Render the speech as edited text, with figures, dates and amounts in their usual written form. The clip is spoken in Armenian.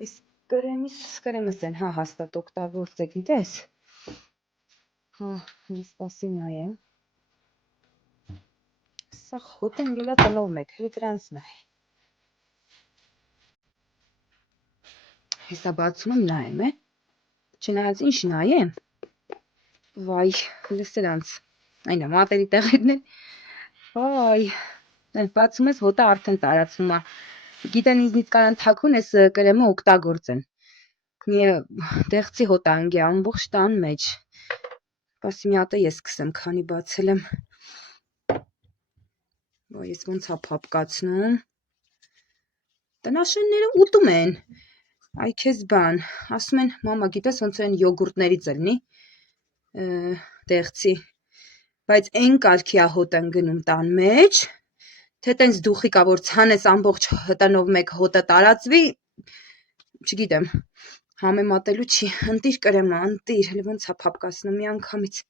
Իսկ կրեմս են, հա, հաստատ օգտագործե, գիտես։ Հա, սպասի նայեմ։ Սա խոտ են գելա տնով մեկ, հրի դրանց նայ։ Հեսա բացում եմ նայեմ, չնայած ինչ նայեմ։ Վայ, լսրանց, այնա մատերի տեղերն են, վայ, բացում ես հոտը արդեն տարածվում է, գիտեն ինձնից կարան թաքուն ես կրեմը օգտագործեն, դեղցի հոտը անգի ամբողջ տան մեջ, բասի մի հատը ես կսեմ, քանի բացել եմ, վայ, ես ոնց է պապկացնում, տնաշենները ուտում են, այ կեզ բան, ասում են, մամա գիտես ոնց են յոգուրտներից ելնի, դեղցի, բայց են կարգի հոտ են գնում տան մեջ, թե տենց դուխի կա, որ ցանես ամբողջ տնով մեկ հոտը տարածվի, չգիտեմ, համեմատելու չի, ընտիր կրեմը, ընտիր, հլի ոնց է պապկացնում մի անգամից,